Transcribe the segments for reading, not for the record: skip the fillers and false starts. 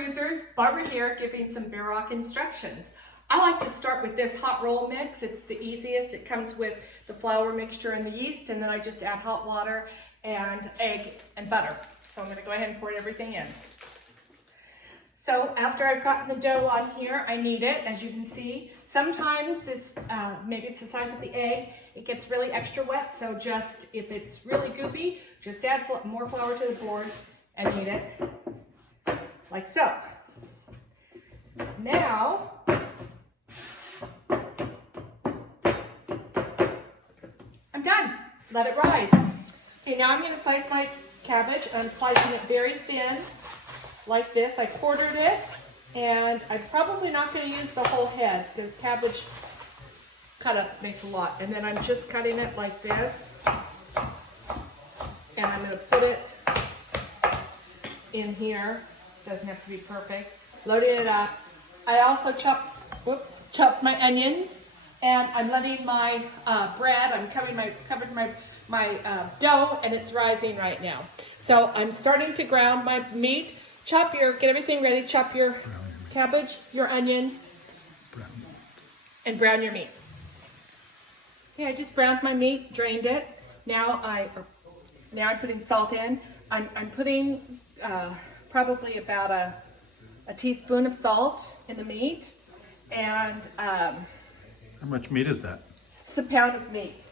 Cruisers, Barbara here giving some Beerocks instructions. I like to start with this hot roll mix. It's the easiest. It comes with the flour mixture and the yeast, and then I just add hot water and egg and butter. So I'm going to go ahead and pour everything in. So after I've gotten the dough on here, I knead it, as you can see. Sometimes this, maybe it's the size of the egg, it gets really extra wet, so just, if it's really goopy, just add more flour to the board and knead it, like so. Now, I'm done. Let it rise. Okay, now I'm going to slice my cabbage. I'm slicing it very thin, like this. I quartered it, and I'm probably not going to use the whole head because cabbage cut up makes a lot. And then I'm just cutting it like this, and I'm going to put it in here. Doesn't have to be perfect. Loading it up. I also chopped my onions, and I'm letting my bread. I'm covered my dough, and it's rising right now. So I'm starting to ground my meat. Get everything ready. Chop your cabbage, your onions, and brown your meat. Okay, I just browned my meat, drained it. Now I'm putting salt in. I'm putting probably about a teaspoon of salt in the meat, and how much meat is that? It's a pound of meat.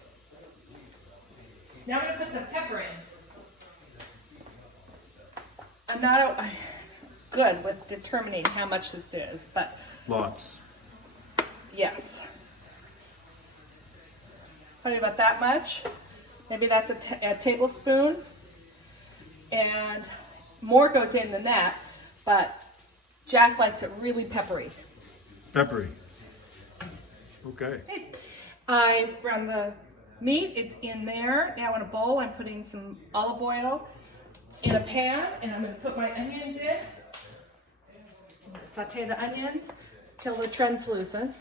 Now I'm going to put the pepper in. I'm not good with determining how much this is, but Lots. yes. Probably about that much. Maybe that's a tablespoon. And more goes in than that, but Jack likes it really peppery. Peppery. Okay. I browned the meat. It's in there. Now in a bowl, I'm putting some olive oil in a pan, and I'm going to put my onions in. I'm going to saute the onions till they're translucent,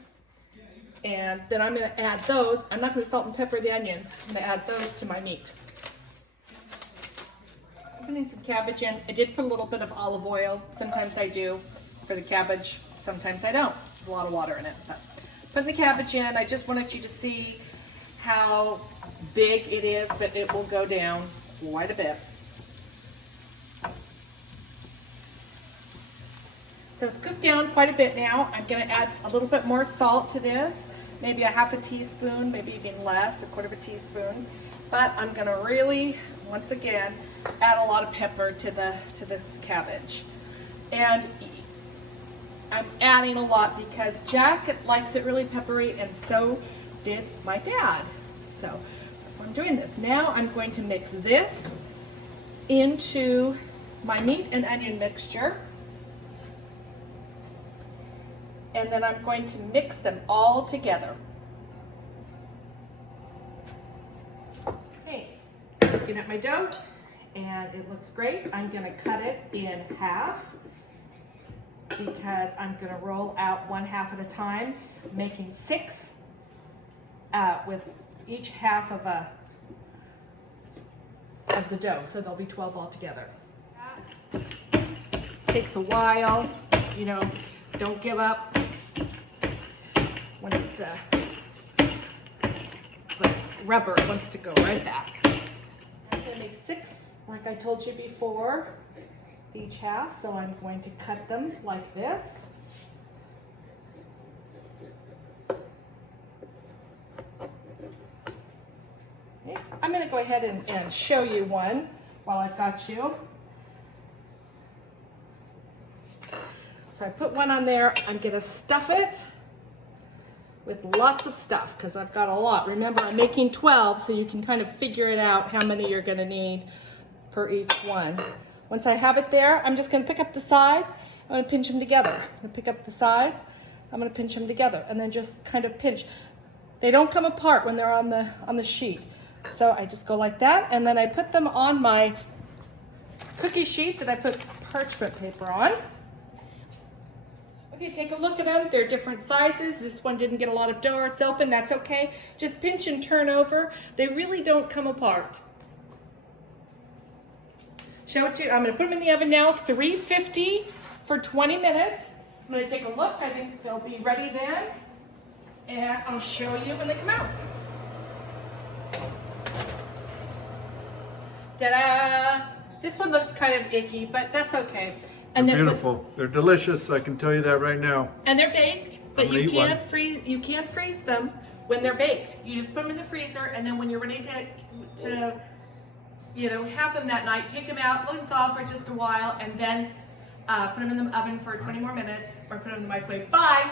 and then I'm going to add those. I'm not going to salt and pepper the onions. I'm going to add those to my meat. I'm putting some cabbage in. I did put a little bit of olive oil. Sometimes I do for the cabbage. Sometimes I don't. There's a lot of water in it. But putting the cabbage in, I just wanted you to see how big it is, but it will go down quite a bit. So it's cooked down quite a bit now. I'm going to add a little bit more salt to this, maybe a half a teaspoon, maybe even less, a quarter of a teaspoon. But I'm going to really, once again, add a lot of pepper to this cabbage. And I'm adding a lot because Jack likes it really peppery, and so did my dad. So that's why I'm doing this. Now I'm going to mix this into my meat and onion mixture. And then I'm going to mix them all together. Okay, looking at my dough, and it looks great. I'm going to cut it in half because I'm going to roll out one half at a time, making 6 with each half of the dough. So there'll be 12 altogether. This takes a while, you know. Don't give up. It's like rubber, it wants to go right back. I'm going to make 6, like I told you before, each half, so I'm going to cut them like this. Okay. I'm going to go ahead and show you one while I've got you. So I put one on there. I'm going to stuff it with lots of stuff because I've got a lot. Remember, I'm making 12, so you can kind of figure it out how many you're going to need per each one. Once I have it there, I'm just going to pick up the sides. I'm going to pinch them together. I'm going to pick up the sides. I'm going to pinch them together, and then just kind of pinch. They don't come apart when they're on the sheet. So I just go like that, and then I put them on my cookie sheet that I put parchment paper on. Okay, take a look at them. They're different sizes. This one didn't get a lot of dough, it's open, that's okay. Just pinch and turn over. They really don't come apart. Show it to you. I'm gonna put them in the oven now, 350 for 20 minutes. I'm gonna take a look. I think they'll be ready then. And I'll show you when they come out. Ta-da! This one looks kind of icky, but that's okay. And They're then beautiful. They're delicious. I can tell you that right now. and they're baked, but I'm gonna you eat one. can't freeze. You can't freeze them when they're baked. You just put them in the freezer, and then when you're ready to have them that night, take them out, let them thaw for just a while, and then put them in the oven for 20 more minutes, or put them in the microwave. Bye.